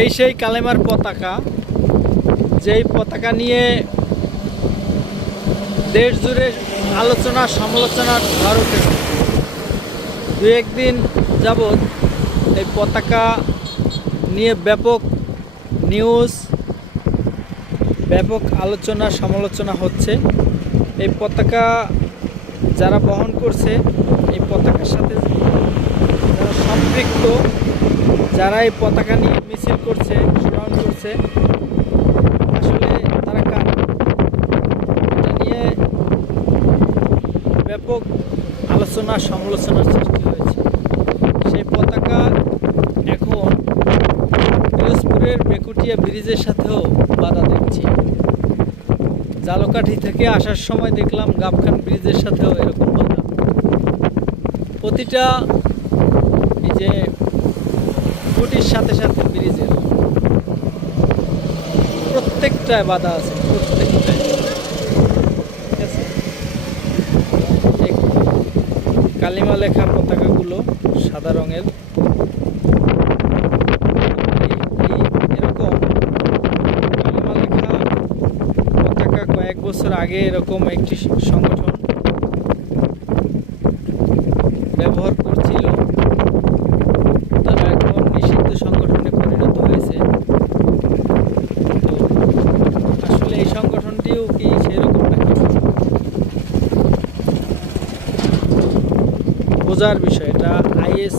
এই সেই কালেমার পতাকা, যেই পতাকা নিয়ে দেশ জুড়ে আলোচনা সমালোচনার ঝড় উঠেছে। দু একদিন যাবৎ এই পতাকা নিয়ে ব্যাপক নিউজ, ব্যাপক আলোচনা সমালোচনা হচ্ছে। এই পতাকা যারা বহন করছে, এই পতাকার সাথে যারা সম্পৃক্ত, যারা এই পতাকা নিয়ে মিছিল করছে, স্মরণ করছে, আসলে তারা কারা? এটা নিয়ে ব্যাপক আলোচনা সমালোচনার সৃষ্টি হয়েছে। সেই পতাকা এখন পিরোজপুরের বেকুটিয়া ব্রিজের সাথেও বাধা দিচ্ছে। জালকাঠি থেকে আসার সময় দেখলাম গাবখান ব্রিজের সাথেও এরকম বাধা। প্রতিটা এই যে খুঁটির সাথে সাথে ব্রিজের প্রত্যেকটায় বাধা আছে, প্রত্যেকটায়। ঠিক আছে, এই কালিমা লেখা পতাকাগুলো সাদা রঙের, এরকম কালিমা লেখা পতাকা কয়েক বছর আগে এরকম একটি সংগঠন ব্যবহার করছিল। তারা এখন নিষিদ্ধ সংগঠনে পরিণত হয়েছে। তো আসলে এই সংগঠনটিও কি সেরকম নাকি, বোঝার বিষয়। এটা আইএস